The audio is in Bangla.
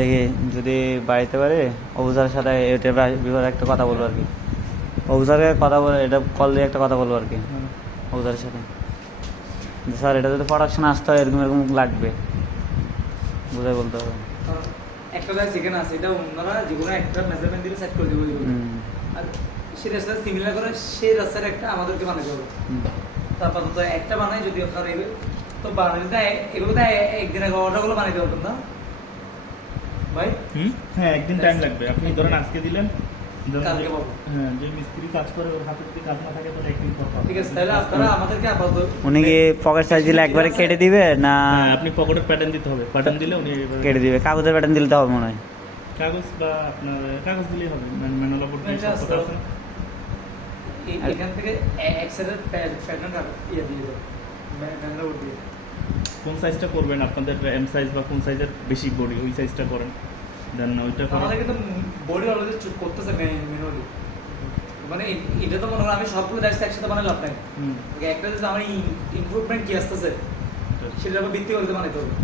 দেখি যদি বাড়িতে পারে অবুজারের সাথে এটা বিভাগে একটা কথা বলবো আর কি। অবুজারে কথা বলে এটা কল দিয়ে একটা কথা বলবো আর কি অবুজারের সাথে। স্যার এটা যদি প্রোডাকশন আসতে হয় এরকম এরকম লাগবে, বুঝাই বলতে হবে। একটা জায়গায় যেখানে আছে এটা ওনারা যে কোনো একটা মেজারমেন্ট দিলে সেট করে দেবো, আর সে রাস্তা সিমিলার করে সেই রাস্তার একটা আমাদেরকে বানাতে হবে। তারপর তো একটা বানাই যদি আপনার তো বানাইতে এগুলো তো একদিন আগে অর্ডারগুলো বানাইতে পারবেন না ভাই? হ্যাঁ, একদিন টাইম লাগবে। আপনি ধরেন আজকে দিলেন, কালকে পাবো। হ্যাঁ, যে মিস্ত্রি কাজ করে ওর হাতে যদি কাজ না থাকে তাহলে একদিন পর পাবেন। ঠিক আছে, তাহলে আপনারা আমাদেরকে আপাতত উনি কি পকেট সাইজ দিলে একবারে কেটে দিবে না হ্যাঁ, আপনি পকেটের প্যাটার্ন দিতে হবে। প্যাটার্ন দিলে উনি কেটে দিবে? কাগজের প্যাটার্ন দিলে তো হবে মনে হয়। কাগজ বা আপনার কাগজ দিলেই হবে, ম্যানুয়াল বোর্ড দিয়ে সব কথা আছে। এখান থেকে এক সাইডের প্যাটার্ন ইয়ে দিয়ে দেবো, ম্যানুয়াল বোর্ড দিয়ে। কোন সাইজটা করবেন আপনাদের, এম সাইজ বা কোন সাইজের বেশি বডি ওই সাইজটা করেন, দেন ওইটা করেন। আমাদের কিন্তু বডি অলরেডি চুপ করতেছে ম্যানুয়ালি, মানে এটা তো মনে করেন আমি সবগুলো দেখছি একসাথে বানালে লাভ নাই। একটা যদি আমার ইমপ্রুভমেন্ট কি আসতেছে সেটার উপর ভিত্তি করে বানাইতে হবে।